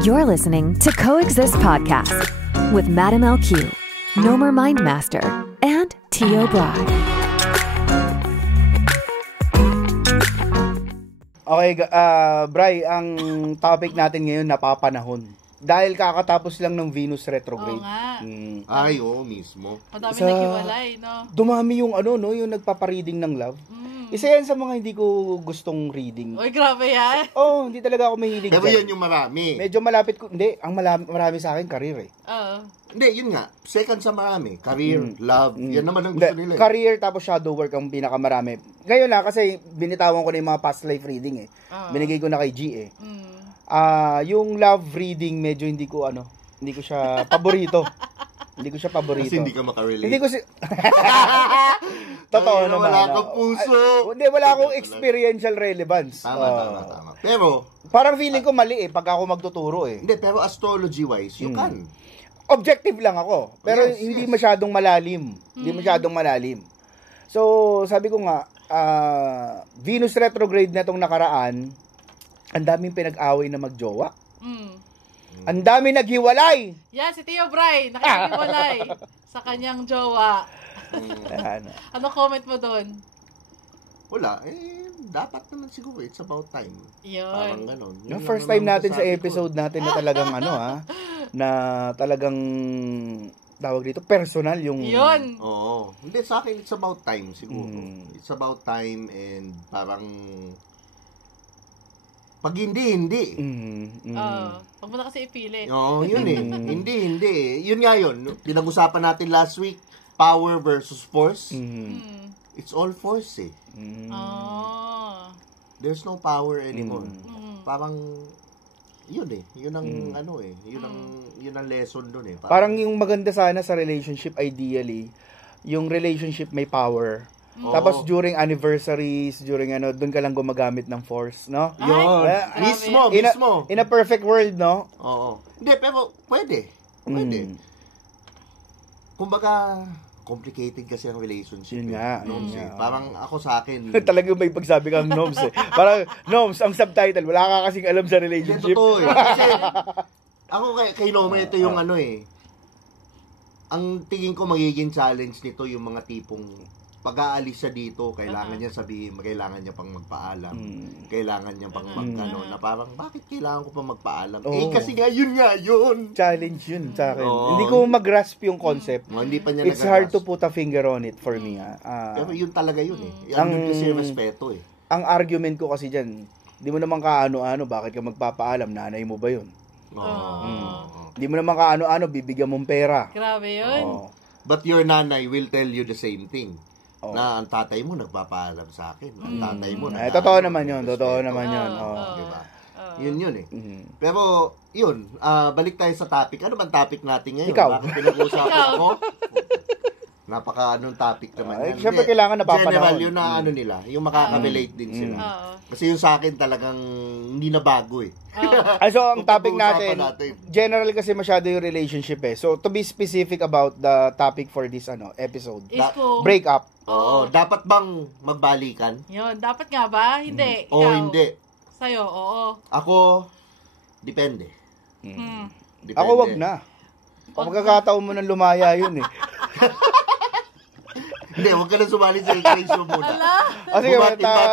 You're listening to Coexist Podcast with Madam LQ, Nomer Mindmaster, and Tio Brad. Okay, Bri, ang topic natin ngayon, napapanahon. Dahil kakatapos lang ng Venus retrograde. Oo nga. Ay, oo, mismo. Madami naghiwalay, no? Dumami yung yung nagpapareading ng love. Isa yan sa mga hindi ko gustong reading. Uy, grabe yan. Hindi talaga ako mahilig. Pero yan yung marami. Medyo malapit ko. Hindi, ang marami sa akin, career eh. Oo. Hindi, yun nga. Second sa marami. Career, love. Yan naman ang gusto nila. Career tapos shadow work ang pinakamarami. Ngayon na, kasi binitawan ko na yung mga past life reading eh. Binigay ko na kay G eh. Yung love reading, medyo hindi ko siya paborito. Hindi ko siya paborito. Kasi hindi ka makarelate. Hindi ko Totoo naman. Wala kang puso. Hindi, wala akong experiential relevance. Tama. Pero, parang feeling ko mali pag ako magtuturo eh. Hindi, pero astrology-wise, you can. Objective lang ako. Pero Yes, hindi masyadong malalim. Hindi masyadong malalim. So, sabi ko nga, Venus retrograde na itong nakaraan, ang daming pinag-away na magjowa. Ang dami naghiwalay. Yan, si Tio Bray, nakikhiwalay sa kanyang jowa. Ano comment mo doon? Wala. Dapat naman siguro. It's about time. Yun. Parang ganon. Yung first time natin sa episode natin na talagang na talagang tawag dito, personal yung... Yun. Oo. Hindi, sa akin, it's about time siguro. It's about time and parang... Pag hindi. Huwag mo na kasi ipilit. Oo, yun eh. Hindi. Yun nga yun. Pinag-usapan natin last week, power versus force. It's all force eh. There's no power anymore. Parang, yun eh. Yun ang yun ang lesson dun eh. Parang yung maganda sana sa relationship, ideally, yung relationship may power. Tapos during anniversaries, during doon ka lang gumagamit ng force, no? Yun. Mismo. In a perfect world, no? Oo. Hindi, pero pwede. Kumbaga, complicated kasi ang relationship. Yun nga. Parang ako sa akin. Talagang may pagsabi kang Noms eh. Parang, Noms, ang subtitle, wala ka kasing alam sa relationship. Totoo eh. Kasi, ako kay Nomer, ito yung ang tingin ko magiging challenge nito yung mga tipong pag-aalis siya dito, kailangan niya sabihin, kailangan niya pang magpaalam. Kailangan niya pang na parang, bakit kailangan ko pa magpaalam? Kasi nga yun. Challenge yun sa akin. Hindi ko mag-grasp yung concept. Hindi pa niya It's hard to put a finger on it for me. Pero yun talaga yun eh. Ang kasi respeto eh. Ang argument ko kasi dyan, di mo naman kaano-ano, bakit ka magpapaalam? Nanay mo ba yun? Di mo naman kaano-ano, bibigyan mong pera. Grabe yun. But your nanay will tell you the same thing. Na ang tatay mo nagpapaalam sa akin. Ang tatay mo totoo naman yun. Diba? Yun eh. Pero, yun. Balik tayo sa topic. Ano bang topic natin ngayon? Ikaw. Bakit pinag-uusapan ko? Napaka-anong topic naman yan. Siyempre kailangan napapanahon. General, yun na nila. Yung makaka-relate din sila. Kasi yung sa akin talagang hindi na bago eh. So, ang topic natin, general kasi masyado yung relationship eh. So, to be specific about the topic for this episode, break up. Oo. Dapat bang magbalikan? Yun. Dapat nga ba? Hindi. Oo, hindi. Sa'yo, oo. Ako, depende. Ako wag na. Pagkakataon mo nang lumaya yun eh. Hindi, huwag ka na sumali sa equation muna. Sige,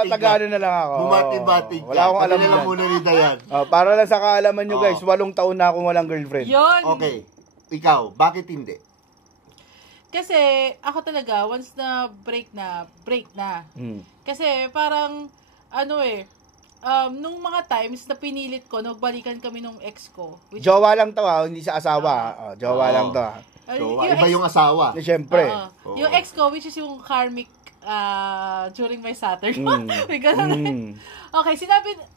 taga-ano na lang ako. Bumating-bating ka. Wala akong alam na lang muna ni Dayan. Para lang sa kaalaman nyo guys, 8 taon na akong walang girlfriend. Yun. Okay. Ikaw, bakit hindi? Kasi, ako talaga, once na break na. Kasi, parang, nung mga times na pinilit ko, nagbalikan kami nung ex ko. Jowa lang to hindi sa asawa. Jowa lang to Iba yung asawa. Siyempre. Yung ex ko, which is yung karmic during my Saturn. Okay,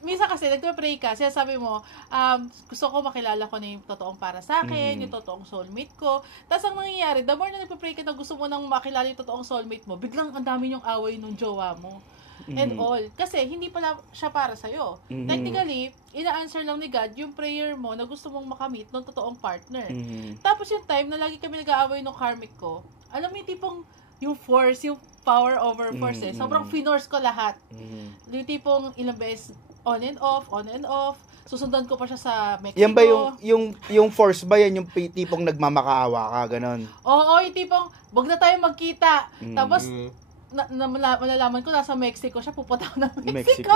minsan kasi, nagpa-pray ka, sinasabi mo, gusto ko makilala ko na yung totoong para sa akin, yung totoong soulmate ko. Tapos ang nangyayari, the more na nagpa-pray ka na gusto mo nang makilala yung totoong soulmate mo, biglang ang dami yung away ng jowa mo. And all. Kasi, hindi pala siya para sa'yo. Technically, ina-answer lang ni God yung prayer mo na gusto mong makamit ng totoong partner. Tapos yung time na lagi kami nag-aaway ng karmic ko, alam mo yung tipong, yung force, yung power over force Sobrang finorce ko lahat. Yung tipong ilang beses on and off. susundan ko pa siya sa Mexico. Yan ba yung force ba yan? Yung tipong nagmamakaawa ka, ganon? Oo, yung tipong, wag na tayo magkita. Tapos, malalaman ko, nasa Mexico siya, pupunta ako ng Mexico.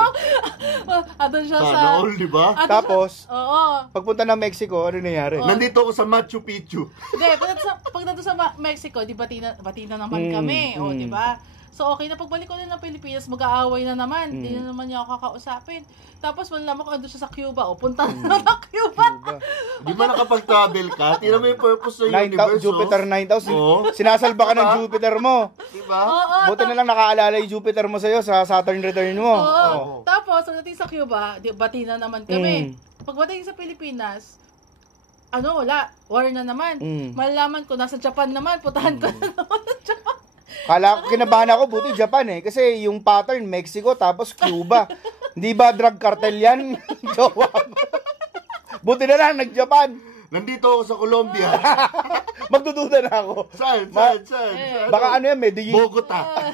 Andun siya sa... all, di ba? Tapos, oo. pagpunta ng Mexico, ano nangyari? Nandito ako sa Machu Picchu. Hindi, pag nandun sa Mexico, di batina naman kami. O, di ba? So, okay na pagbalik ko na ng Pilipinas, mag-aaway na naman. Hindi na naman niya ako kakausapin. Tapos, malalaman ko andun siya sa Cuba. O, punta na ng Cuba. Di ba nakapag-travel ka? Tira mo yung purpose ng universe. Jupiter 9,000. Sinasalba ka ng Jupiter mo. Diba? Oo. Buti na lang nakaalala yung Jupiter mo sa'yo sa Saturn return mo. Oo. Tapos, pagdating sa Cuba, bati na naman kami. Pagdating sa Pilipinas, wala. War na naman. Malalaman ko, nasa Japan naman. Putahan ko na naman ng Japan. Kinabahan ako, buti Japan eh. Kasi yung pattern, Mexico, tapos Cuba. Hindi ba drug cartel yan? Buti na lang, nag-Japan. Nandito ako sa Colombia. Magdududa na ako. Saan? Baka ano yan, Medellin. Bogota.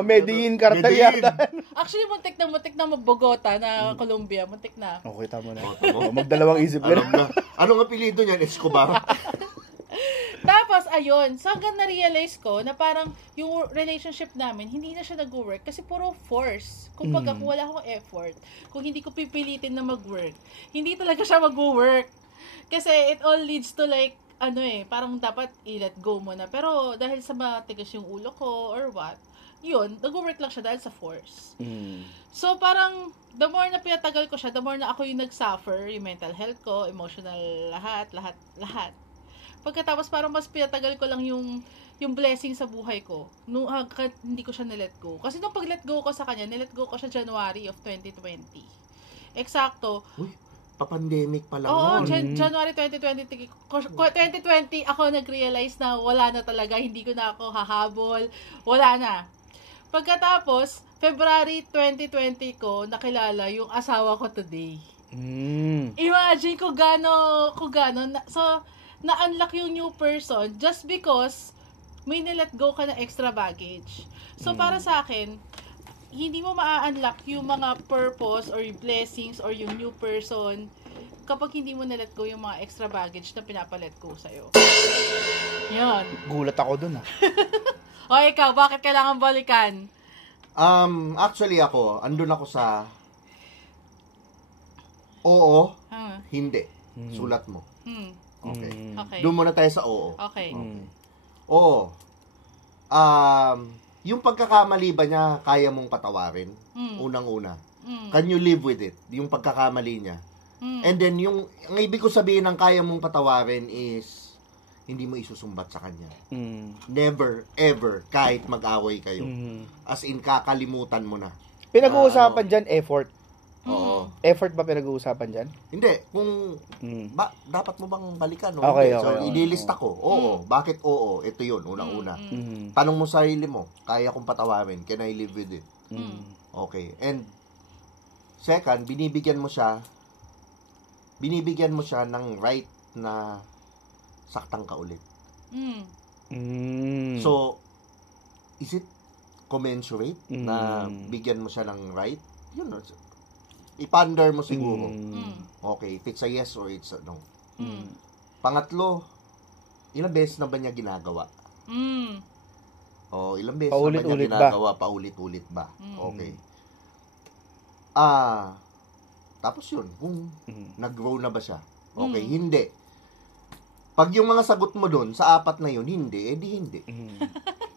Medellin cartel yata. Actually, muntik na Bogota na Colombia. Muntik na. Okay, tama na. Magdalawang isip ka na. Anong apelido niyan? Escobar? Tapos, ayun. So, hanggang na-realize ko na parang yung relationship namin, hindi na siya nag-work kasi puro force. Kung kung wala akong effort, kung hindi ko pipilitin na mag-work, hindi talaga siya mag-work. Kasi it all leads to like, parang dapat i-let go mo na. Pero dahil sa matigas yung ulo ko or what, yun, nag-work lang siya dahil sa force. So, parang, the more na pinatagal ko siya, the more na ako yung nag-suffer, yung mental health ko, emotional, lahat. Pagkatapos parang mas pinatagal ko lang yung blessing sa buhay ko. Hindi ko siya nilet go. Kasi nung pag-let go ko sa kanya, nilet go ko siya January of 2020. Eksakto. Uy, pa-pandemic pa lang. Oo, January 2020 ako nag-realize na wala na talaga, hindi ko na ako hahabol. Wala na. Pagkatapos, February 2020 ko nakilala yung asawa ko today. Imagine kung gaano. So, na-unlock yung new person just because may nilet go ka na extra baggage. So, para sa akin, hindi mo ma-unlock yung mga purpose or yung blessings or yung new person kapag hindi mo nilet go yung mga extra baggage na pinapalet go sa'yo. Yan. Gulat ako dun O, ikaw, bakit kailangan balikan? Actually andun ako sa oo, hindi. Sulat mo. Okay. Doon muna tayo sa oo. Okay. Oo. Yung pagkakamali ba niya, kaya mong patawarin? Unang-una. Can you live with it? Yung pagkakamali niya. And then, ang ibig ko sabihin ng kaya mong patawarin is, hindi mo isusumbat sa kanya. Never, ever, kahit mag-away kayo. As in, kakalimutan mo na. Pinag-uusapan dyan, effort. Oo. Effort ba pinag-uusapan dyan? Hindi. Kung, dapat mo bang balikan? No? Okay. So, ililista ko. Oo. Bakit oo? Ito yun, unang-una. Tanong mo sa sarili mo, kaya kong patawarin. Can I live with it? Okay. And, second, binibigyan mo siya ng right na saktang ka ulit. So, is it commensurate na bigyan mo siya ng right? Yun, i-ponder mo siguro. Okay, if it's a yes or it's a no. Pangatlo, ilang beses na ba niya ginagawa? Ilang beses na ba niya ginagawa? Paulit-ulit ba? Okay. Tapos yun, kung nag-grow na ba siya? Okay, hindi. Pag yung mga sagot mo doon, sa apat na yun, hindi, edi hindi.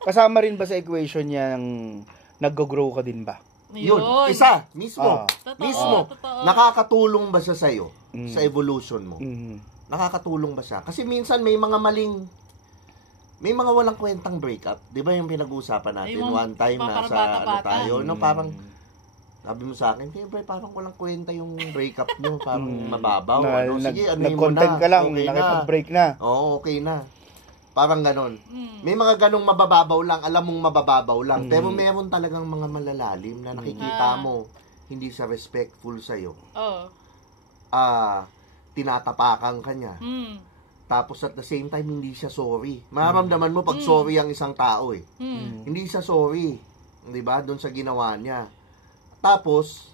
Kasama rin ba sa equation yung nag-grow ka din ba? Yun, isa, mismo. Totoo. Nakakatulong ba siya sa'yo? Sa evolution mo? Nakakatulong ba siya? Kasi minsan may mga walang kwentang breakup. Di ba yung pinag-uusapan natin? One time na sa tayo, no, parang, sabi mo sa akin, parang walang kwenta yung breakup nyo, parang mababaw. Sige, ano mo na. Nag-content ka lang, okay nakipag-break na. Oo, okay na. Parang ganon. May mga ganong mabababaw lang, alam mong mabababaw lang. Pero meron talagang mga malalalim na nakikita mo, hindi siya respectful sa'yo. Tinatapakan ka niya. Tapos at the same time, hindi siya sorry. Mararamdaman mo pag sorry ang isang tao eh. Hindi siya sorry. Di ba? Doon sa ginawa niya. Tapos,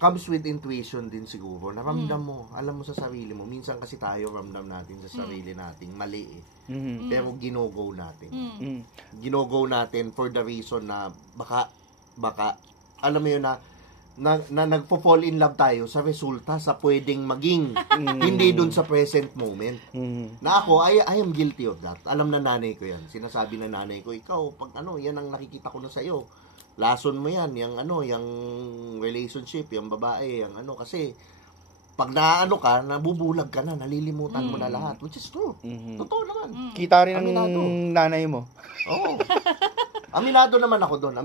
comes with intuition din siguro. Naramdam mo, alam mo sa sarili mo. Minsan kasi tayo ramdam natin sa sarili nating mali eh. Pero gino-go natin. Gino-go natin for the reason na baka alam mo yun na nagpo-fall in love tayo sa resulta sa pwedeng maging hindi dun sa present moment. Na ako, I am guilty of that. Alam na nanay ko yan. Sinasabi na nanay ko, ikaw, pag yan ang nakikita ko na sa'yo. Lason mo yan, yung relationship, yung babae, kasi pag naano ka, nabubulag ka na, nalilimutan mo na lahat, which is true. Totoo naman. Kita rin ng nanay mo. Oo. Aminado naman ako doon.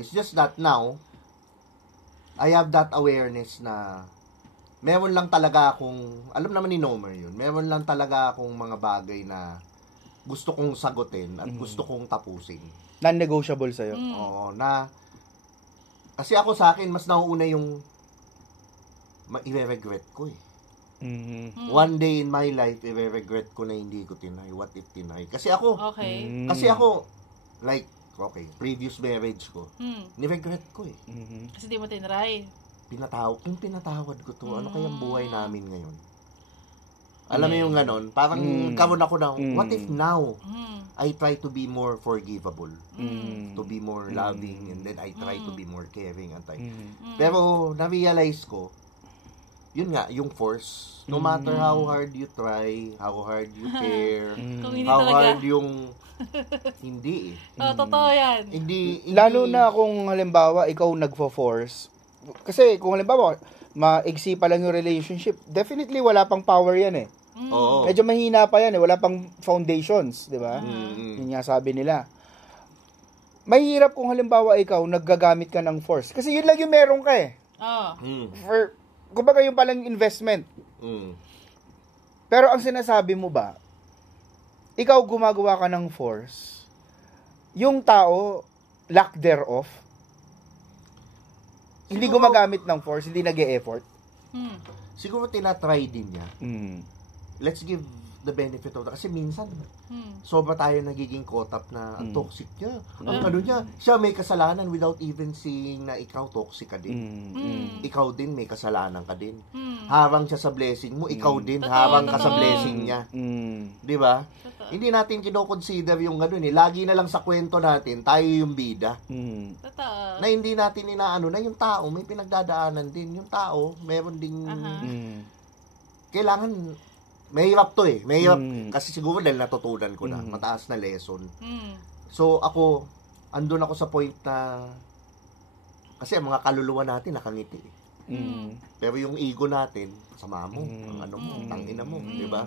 It's just that now, I have that awareness na meron lang talaga akong, alam naman ni Nomer yun, meron lang talaga akong mga bagay na gusto kong sagutin at gusto kong tapusin. Non-negotiable sa'yo. Oo, kasi ako sa akin, mas nauuna yung i-regret ko eh. One day in my life, i-regret ko na hindi ko tinry. What if tinry? Kasi ako, previous marriage ko, ni-regret ko eh. Kasi di mo tinry. Pinatawad ko to, ano kayang buhay namin ngayon? Alam mo yung ganon, parang karon ako na, what if now, I try to be more forgivable, to be more loving, and then I try to be more caring. Pero, na-realize ko, yun nga, yung force, no matter how hard you try, how hard you care, how hard yung, hindi eh. Totoo yan. Hindi. Lalo na kung halimbawa, ikaw nagfo-force, kasi kung halimbawa, maigsi pa lang yung relationship, definitely wala pang power yan eh. Oo. Medyo mahina pa yan eh. Wala pang foundations, di ba? Yun nga sabi nila. Mahirap kung halimbawa ikaw, naggagamit ka ng force. Kasi yun lang yung meron ka eh. Kumbaga yung palang investment. Pero ang sinasabi mo ba, ikaw gumagawa ka ng force, yung tao, lack thereof, hindi gumagamit ng force, hindi nag-e-effort. Siguro tinatry din niya. Let's give the benefit of the, kasi minsan sobra tayo nagiging caught up na ang toxic niya. Ang niya, siya may kasalanan without even seeing na ikaw toxic ka din. Ikaw din may kasalanan ka din. Harang siya sa blessing mo, ikaw din harang ka sa blessing niya. 'Di ba? Hindi natin kino-consider yung gano'n eh. Lagi na lang sa kwento natin, tayo yung bida. Totoo. Na hindi natin inaano na yung tao may pinagdadaanan din. Yung tao, meron ding kailangan. Mahirap to eh. Mahirap. Kasi siguro dahil natutunan ko na. Mataas na lesson. So, ako, andun ako sa point na kasi ang mga kaluluwa natin nakangiti. Pero yung ego natin, sama mo, ang ano mo, tangina mo, di ba?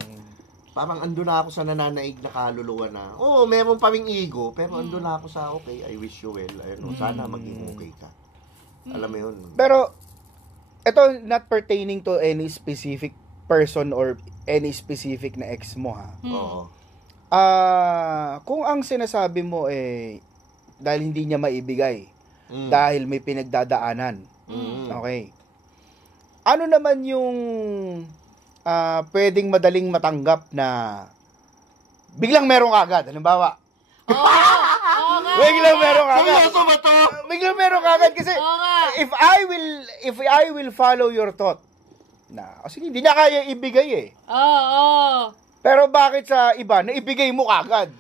Parang andun na ako sa nananaig na kaluluwa na, meron pa ring ego, pero andun na ako sa, okay, I wish you well. Sana maging okay ka. Alam mo yun. Pero, ito not pertaining to any specific person or any specific na ex mo ha. Oo. Kung ang sinasabi mo dahil hindi niya maibigay, dahil may pinagdadaanan. Okay. Ano naman yung pwedeng madaling matanggap na biglang meron kagad, halimbawa. Biglang meron kagad. Biglang meron kagad kasi if I will follow your thought, sige, hindi niya kaya ibigay eh. Pero bakit sa iba, naibigay mo kagad?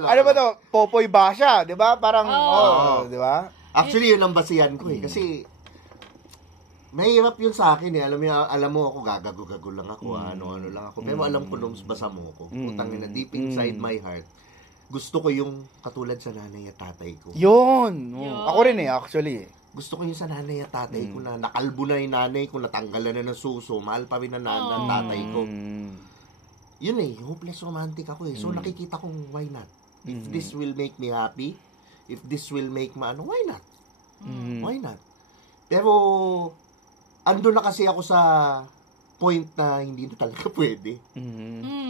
Ano ba to? Popoy ba siya? Di ba? Parang, di ba? Actually, yun ang basihan ko eh. Kasi, mahirap yun sa akin eh. Alam mo ako, gagago lang ako. Ano lang ako. Pero alam ko nung basa mo ko. Utangin na deep inside my heart. Gusto ko yung katulad sa nanay at tatay ko. Yun. Ako rin eh, actually eh. Gusto ko yung sa nanay at tatay ko na nakalbo na yung nanay ko, natanggalan na ng suso, mahal pa rin na tatay ko. Yun eh, hopeless romantic ako eh. So nakikita kong why not? If this will make me happy, if this will make me why not? Why not? Pero, ando na kasi ako sa point na hindi na talaga pwede.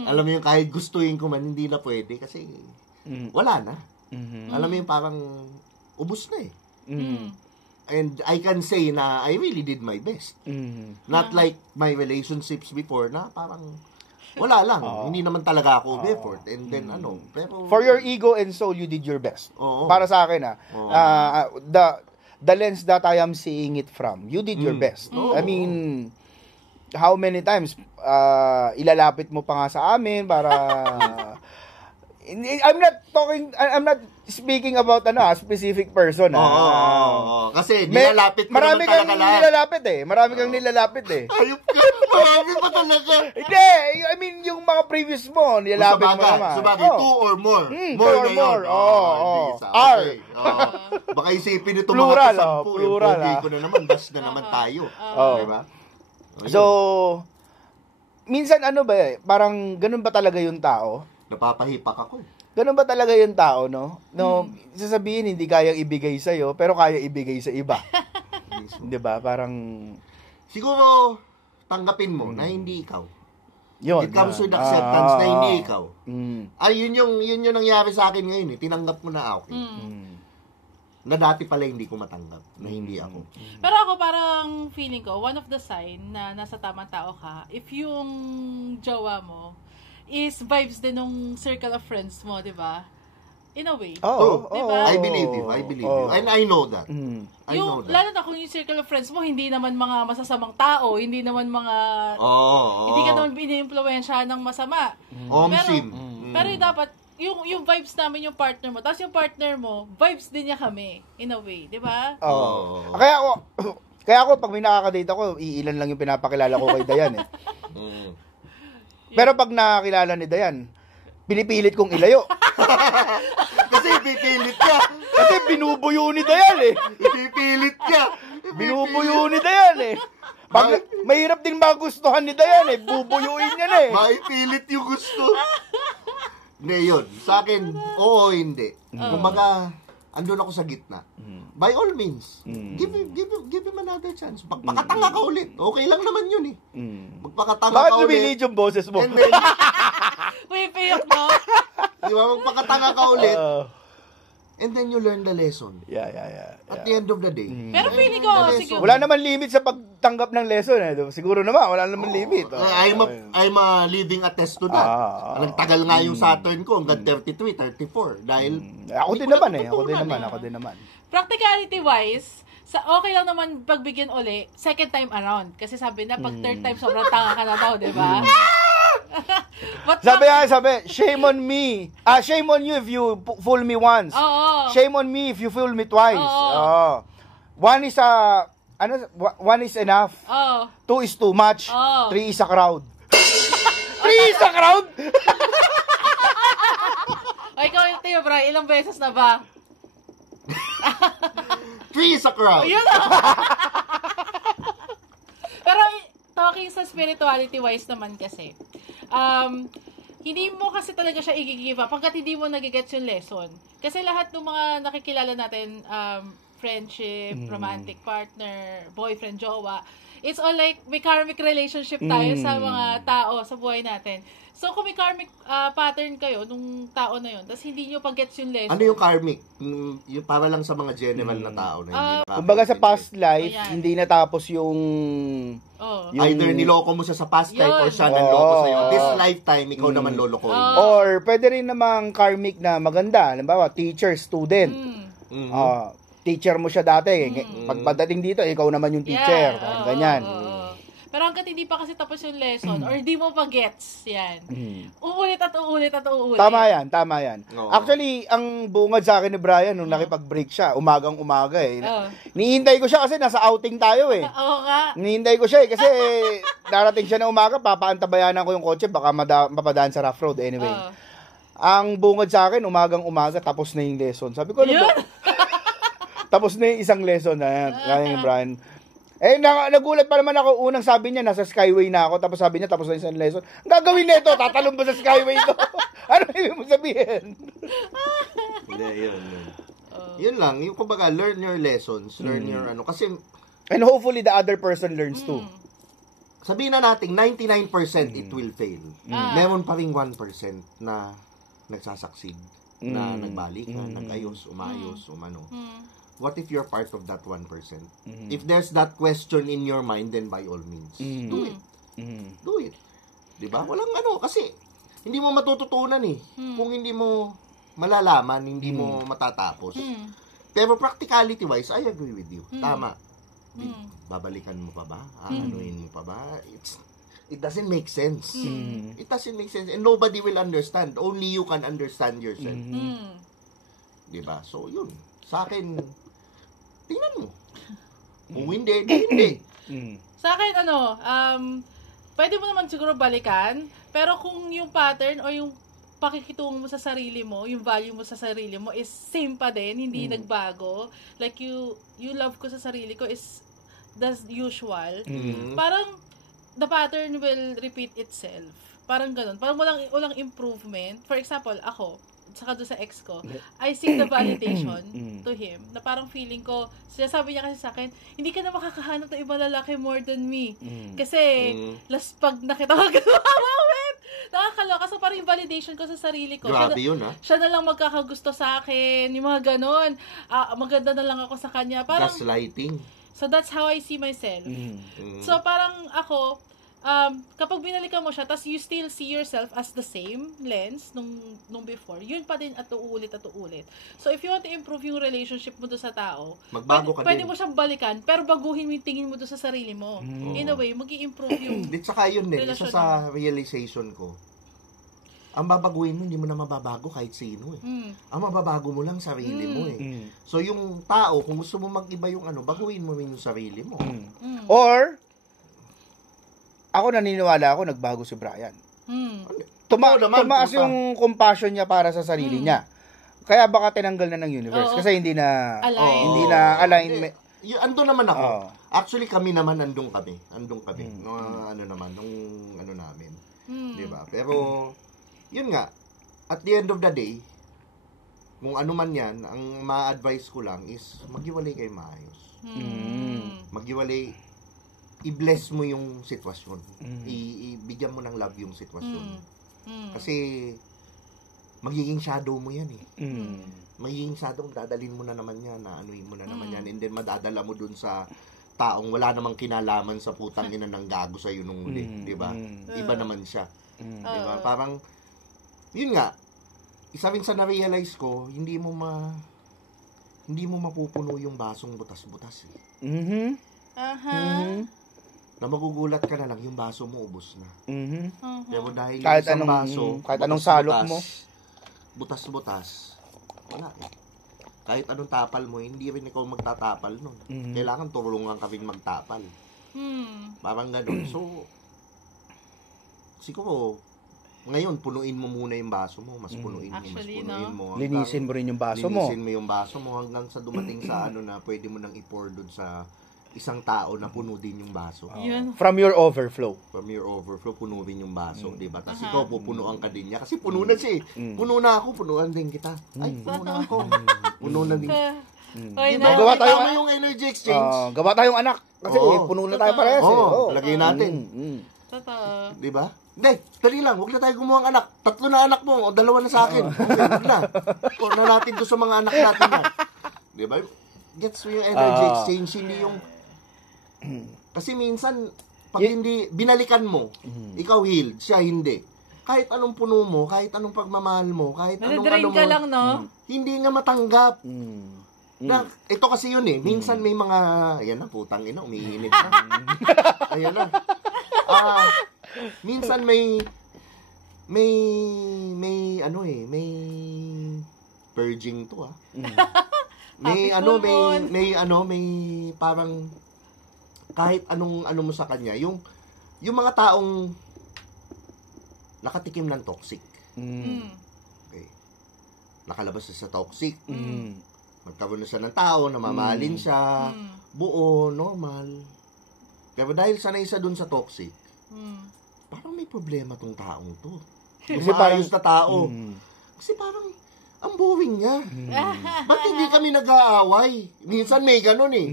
Alam mo yung kahit gustuin ko man, hindi na pwede kasi wala na. Alam mo yung parang ubos na eh. And I can say na I really did my best. Not like my relationships before na parang wala lang. Hindi naman talaga ako effort. And then pero for your ego and soul, you did your best. Para sa akin the lens that I am seeing it from. You did your best. I mean, how many times ilalapit mo pa nga sa amin para I'm not speaking about a specific person. Kasi nilalapit mo naman talaga lahat. Marami kang nilalapit eh. Ayop ka, marami pa talaga. Hindi, I mean, yung mga previous mo, nilalapit mo naman. Sabagay, 2 or more. More na yun. R. Baka isipin nito Plural, mga 10. plural. Pogi ko na naman, bas na naman tayo. Diba? So, minsan parang ganun ba talaga yung tao? Napapahipak ako. Ganun ba talaga yung tao, no? Sasabihin, hindi kayang ibigay sa'yo, pero kaya ibigay sa iba. Diba? Parang... Siguro, tanggapin mo na hindi ikaw. Yun. It comes with acceptance na hindi ikaw. Ay, yun yung nangyari sa akin ngayon. Tinanggap mo na ako. Na dati pala hindi ko matanggap. Na hindi ako. Pero ako parang feeling ko, one of the sign na nasa tamang tao ka, if yung jowa mo is vibes din nung circle of friends mo, di ba? In a way. Diba? I believe you. And I know that. I know that. Lalo na kung yung circle of friends mo, hindi naman mga masasamang tao, hindi naman mga... Hindi ka naman ini-influensya ng masama. Pero yung dapat, yung vibes namin yung partner mo, tapos yung partner mo, vibes din niya kami, in a way, di ba? Kaya ako, pag may nakakadate ako, iilan lang yung pinapakilala ko kay Dayan eh. Pero pag nakakilala ni Dayan, pinipilit kong ilayo. Kasi pipilit ka. Kasi binubuyo ni Dayan eh. Pipilit ka. Binubuyo ni Dayan eh. Pag mahirap din magustuhan ni Dayan eh, bubuyuin niya na eh. Maipilit yung gusto. Hindi yun. Sa akin, oo, hindi. Kumbaga, andun ako sa gitna. By all means, give him another chance. Magpakatanga ka ulit. Okay lang naman yun eh. Magpakatanga ka ulit. Bakit lumilid yung boses mo? And then, Uy, piyok mo. di ba, magpakatanga ka ulit. And then you learn the lesson. Yeah. At the end of the day. Pero feeling ko, siguro. Wala naman limit sa pagtanggap ng lesson eh. Siguro naman, wala naman limit. I'm a living attest to that. Nagtagal nga yung Saturn ko hanggang 33, 34. Dahil... Ako din naman. Practicality-wise, okay lang naman pagbigyan uli, second time around. Kasi sabi na, pag third time, sobrang tanga ka na daw, di ba? Sabi, shame on me. Shame on you if you fool me once. Shame on me if you fool me twice. One is enough. 2 is too much. 3 is a crowd. 3 is a crowd? O, ikaw, Tio Bro, ilang beses na ba? 3 is a crowd. Yun Pero, talking sa spirituality-wise naman kasi, hindi mo kasi talaga siya i-give up hanggat hindi mo nagigets yung lesson. Kasi lahat ng mga nakikilala natin, friendship, romantic partner, boyfriend, jowa, it's all like may karmic relationship tayo sa mga tao sa buhay natin. So, kung may karmic pattern kayo nung tao na yun, tapos hindi nyo pag-gets yung lesson. Ano yung karmic? Yung para lang sa mga general na tao na hindi kumbaga sa past life, hindi natapos yung either niloko mo siya sa past life or siya nanloko sa'yo. This lifetime, ikaw naman lolokohin. Or pwede rin namang karmic na maganda. Halimbawa, teacher, student. Teacher mo siya dati. Pagdating dito, ikaw naman yung teacher. Ganyan. Pero hanggat hindi pa kasi tapos yung lesson or hindi mo pa gets, yan. Uulit at uulit at uulit. Tama yan. Actually, ang bungad sa akin ni Brian nung nakipag-break siya, umagang-umaga eh. Nihintay ko siya kasi nasa outing tayo eh. Oo nga. Nihintay ko siya eh kasi darating siya na umaga, papaantabayanan ko yung kotse, baka mapadaan sa rough road anyway. Ang bungad sa akin, umagang-umaga, tapos na yung lesson. Sabi ko, tapos na yung isang lesson na yan, Brian. Nagulat pa naman ako. Unang sabi niya, nasa Skyway na ako. Tapos sabi niya, tapos na isang lesson. Ang gagawin na ito, tatalon ba sa Skyway ito? Ano ibig mo sabihin? Hindi, yun. Yun lang. Yung kumbaga, learn your lessons. Learn your kasi... And hopefully, the other person learns too. Sabihin na natin, 99% it will fail. Meron pa rin 1% na nagsasucceed. Na nagbalikan, nagayos, umayos, umano. What if you're part of that 1%? If there's that question in your mind, then by all means, do it. Do it. Diba? Walang kasi hindi mo matututunan eh. Kung hindi mo malalaman, hindi mo matatapos. Pero practicality-wise, I agree with you. Tama. Babalikan mo pa ba? Anuhin mo pa ba? It doesn't make sense. It doesn't make sense. And nobody will understand. Only you can understand yourself. Diba? So, yun. Sa akin, tingnan mo. Kung hindi, hindi. Sa akin, pwede mo naman siguro balikan, pero kung yung pattern o yung pakikitungo mo sa sarili mo, yung value mo sa sarili mo is same pa din, hindi nagbago. Like you love ko sa sarili ko is the usual. Parang the pattern will repeat itself. Parang ganun. Parang walang improvement. For example, ako, saka doon sa ex ko, I seek the validation to him. Na parang feeling ko, sinasabi niya kasi sa akin, hindi ka na makakahanap ng ibang lalaki more than me. Kasi, last pag nakita ko, nakakaloka. So, parang yung validation ko sa sarili ko. Grabe yun, ha? Siya na lang magkakagusto sa akin. Yung mga ganon. Maganda na lang ako sa kanya. Parang, gaslighting. So, that's how I see myself. So, parang ako, kapag binalikan mo siya, tas you still see yourself as the same lens nung before, yun pa din at uulit. So, if you want to improve yung relationship mo doon sa tao, magbago ka pwede din. mo siyang balikan, pero baguhin mo yung tingin mo doon sa sarili mo. In a way, mag-i-improve yung Saka yun din, isa sa realization ko, ang babaguhin mo, hindi mo na mababago kahit sino eh. Ang mababago mo lang sarili mo eh. So, yung tao, kung gusto mo mag-iba yung baguhin mo yung sarili mo. Or, ako naniniwala ako, nagbago si Brian. Tumaas yung compassion niya para sa sarili niya. Kaya baka tinanggal na ng universe. Kasi hindi na align. Ando naman ako. Actually, kami naman, andun kami. Nung namin. Diba? Pero, yun nga, at the end of the day, kung ano man yan, ang ma-advise ko lang is, maghiwalay kayo maayos. Maghiwalay, i-bless mo yung sitwasyon. Ibigyan mo ng love yung sitwasyon. Kasi, magiging shadow mo yan eh. Magiging shadow, dadalhin mo na naman yan, anuhin mo na naman yan, and then madadala mo dun sa taong wala namang kinalaman sa putang ina ng gago sa'yo nung uli. Diba? Iba naman siya. Diba? Parang, yun nga, isa rin sa na-realize ko, hindi mo mapupuno yung basong butas-butas eh. Na magugulat ka na lang, yung baso mo ubos na. Pero dahil Kahit isang anong baso, kahit anong salok mo, butas-butas, wala eh. Kahit anong tapal mo, hindi rin ikaw magtatapal nun. Kailangan tulungan ka rin magtapal. Parang gano'n. So, siguro, ngayon, punuin mo muna yung baso mo. Mas punuin mo. Linisin mo rin yung baso mo. Linisin mo yung baso mo hanggang sa dumating sa na pwede mo nang i-pour doon sa isang tao na puno din yung baso. From your overflow. Puno din yung baso, diba? Tapos ikaw, pupunuan ka din niya. Kasi puno na siya eh. Puno na ako, punuan din kita. Ay, puno na ako. Puno na din. Diba? Gawa tayo yung energy exchange. Gawa tayong anak. Kasi puno na tayo parehas eh. Lagay natin. Totoo. Diba? Hindi, dali lang. Huwag na tayo gumawa ng anak. 3 na anak mo, o 2 na sa akin. Okay, huwag na. Huwag na natin to sa mga anak natin na. Diba? Gets mo yung energy exchange, hindi yung... Kasi minsan, pag hindi, binalikan mo, ikaw healed, siya hindi. Kahit anong puno mo, kahit anong pagmamahal mo, kahit anong ano mo, ka lang, no? Hindi nga matanggap. Na, ito kasi yun eh. Minsan may mga, ayan na, putang ina, umiinit na. Ayan na. Minsan may purging to may parang kahit anong mo sa kanya, yung mga taong nakatikim ng toxic. Okay. Nakalabas sa toxic. Magkaroon na siya ng tao, namamahalin siya, buo, normal. Pero dahil sanay siya dun sa toxic, parang may problema tong taong to. Yung maayos na tao. Kasi parang, ang boring niya. Ba't hindi kami nag-aaway? Minsan may ganun eh.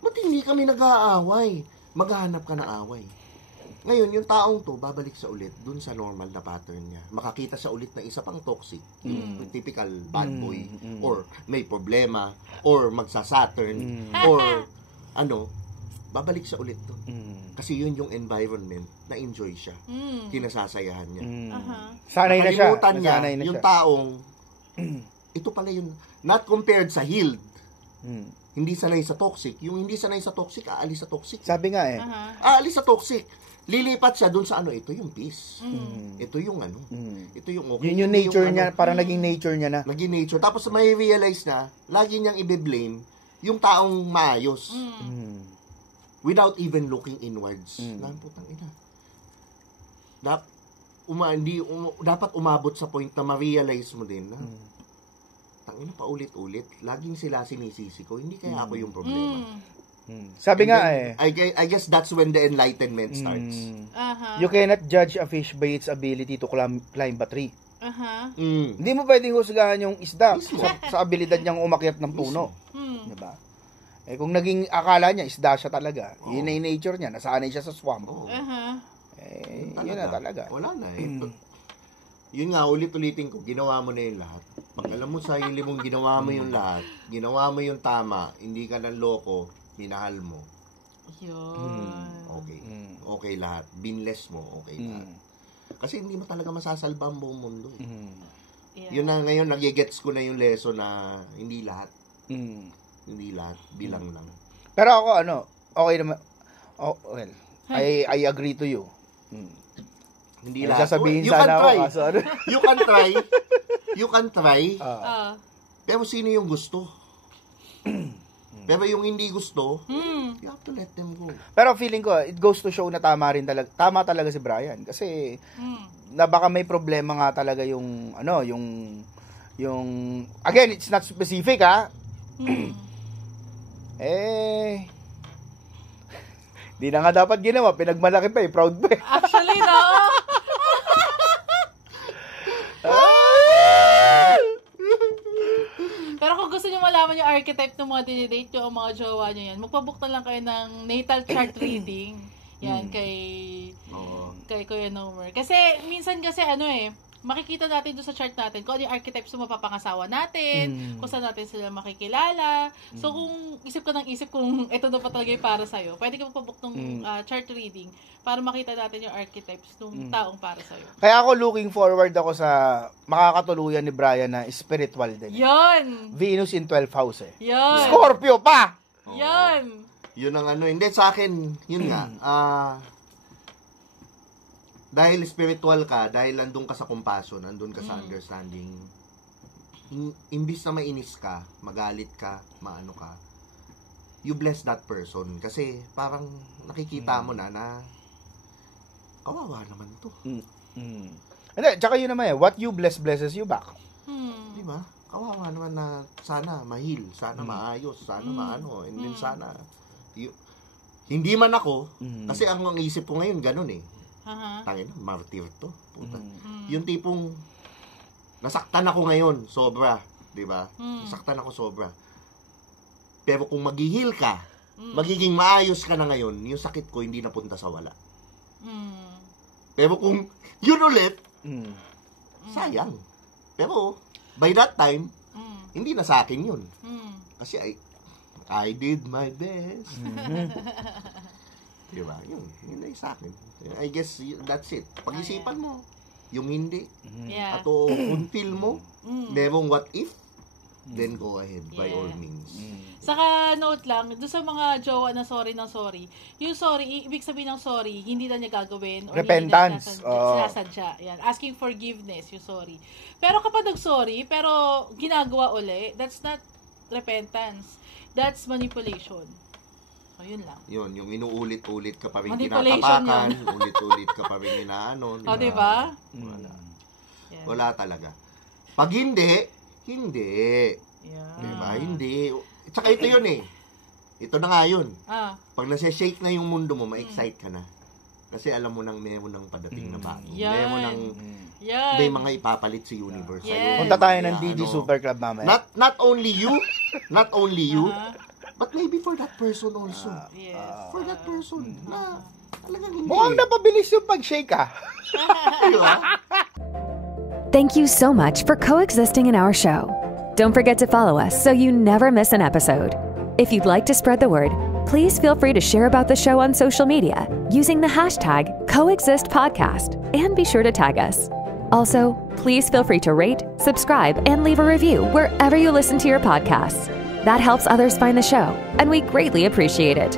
Ba't hindi kami nag-aaway? Maghahanap ka ng away. Ngayon, yung taong to, babalik sa ulit dun sa normal na pattern niya. Makakita sa ulit na isa pang toxic. Yung typical bad boy. Or may problema. Or magsa-Saturn. Or babalik sa ulit to. Kasi yun yung environment na enjoy siya. Kinasasayahan niya. Sanay na siya. Nakalimutan niya yung taong ito pala yun. Not compared sa healed. Hindi sanay sa toxic. Yung hindi sanay sa toxic, aalis sa toxic. Sabi nga Aalis sa toxic. Lilipat siya dun sa ito yung peace. Ito yung ito yung okay. Yun yung nature niya, parang naging nature niya na. Naging nature. Tapos may realize na, lagi niyang i-blame yung taong maayos. Without even looking inwards. Putang ina. Dapat umabot sa point na ma-realize mo din na tangina paulit-ulit, laging sila sinisisi ko, hindi kaya ako yung problema. Sabi nga I guess that's when the enlightenment starts. You cannot judge a fish by its ability to climb a tree. Hindi mo pwedeng husgahan yung isda sa abilidad niyang umakyat ng puno. Diba? Kung naging akala niya, isda siya talaga. Yun na yung nature niya. Nasanay siya sa swamp. Yun na talaga. Wala na Yun nga, ulit-ulitin ko, ginawa mo na yung lahat. Pag alam mo sa sarili mong ginawa mo yung lahat, ginawa mo yung tama, hindi ka ng loko, minahal mo. Okay. Okay lahat. Binless mo, okay lahat. Kasi hindi mo talaga masasalba ang buong mundo. Yun na ngayon, nagigets ko na yung lesson na hindi lahat. Hindi lahat. Bilang lang. Pero ako, okay naman. Well, I agree to you. Hindi lahat. Sasabihin sana ako. You can try. You can try. Pero sino yung gusto? Pero yung hindi gusto, you have to let them go. Pero feeling ko, it goes to show na tama talaga si Brian. Kasi, na baka may problema nga talaga yung, again, it's not specific, di na nga dapat ginawa, pinagmalaki pa proud pa Actually, no? Pero kung gusto nyo malaman yung archetype ng mga dinidate nyo o mga jowa nyo yan, magpabook na lang kayo ng natal chart reading. Yan, kay Kuya Nomer. Kasi, minsan kasi makikita natin doon sa chart natin kung ano yung archetypes ng mapapangasawa natin, kung saan natin sila makikilala. So, kung isip ka ng isip kung ito na pa talaga yung para sa'yo, pwede ka magpabook ng chart reading para makita natin yung archetypes ng taong para sa'yo. Kaya ako looking forward ako sa makakatuluyan ni Brian na spiritual din. Yon! Venus in 12th house Yon! Scorpio pa! Yon! Yun ang hindi sa akin, yun nga, dahil spiritual ka, dahil nandun ka sa compassion, nandun ka sa understanding, imbis na mainis ka, magalit ka, maano ka, you bless that person. Kasi parang nakikita mo na kawawa naman to. Hindi, tsaka yun naman what you bless, blesses you back. Di ba? Kawawa naman na sana mahil, sana maayos, sana maano, and then sana, hindi man ako, kasi ang isip ko ngayon, ganun tangina, martyr to. Puta. Yung tipong nasaktan ako ngayon, sobra, 'di ba? Nasaktan ako sobra. Pero kung maghihil ka, magiging maayos ka na ngayon, yung sakit ko hindi napunta sa wala. Pero kung yun ulit, sayang. Pero by that time, hindi na sa akin yun. Kasi I did my best. Diba? Yun na sa akin. I guess that's it. Pag-isipan mo, yung hindi. At kung feel mo, merong what if, then go ahead by all means. Saka note lang, doon sa mga jowa na sorry, yung sorry, ibig sabihin ng sorry, hindi na niya gagawin. Or repentance. Hindi na sinasadya. Yan. Asking forgiveness, yung sorry. Pero kapag nag-sorry, pero ginagawa uli, that's not repentance. That's manipulation. So, yun lang. Yun, yung inuulit-ulit ka pa rin manipulation tinatapakan, ulit-ulit ka pa rin inaano. O, diba? Wala talaga. Pag hindi. Yeah. Diba? Hindi. Tsaka ito yun Ito na nga yun. Pag nasa-shake na yung mundo mo, ma-excite ka na. Kasi alam mo nang meron ng padating na bago. Meron ng may mga ipapalit si universe. Punta tayo ng DD Super Club mamaya. Not only you, but maybe for that person also. For that person na talagang hindi. Mukhang napabilis yung pag-shake Thank you so much for coexisting in our show. Don't forget to follow us so you never miss an episode. If you'd like to spread the word, please feel free to share about the show on social media using the hashtag #CoexistPodcast and be sure to tag us. Also, please feel free to rate, subscribe, and leave a review wherever you listen to your podcasts. That helps others find the show, and we greatly appreciate it.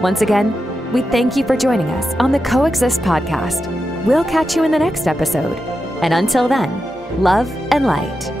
Once again, we thank you for joining us on the Coexist podcast. We'll catch you in the next episode. And until then, love and light.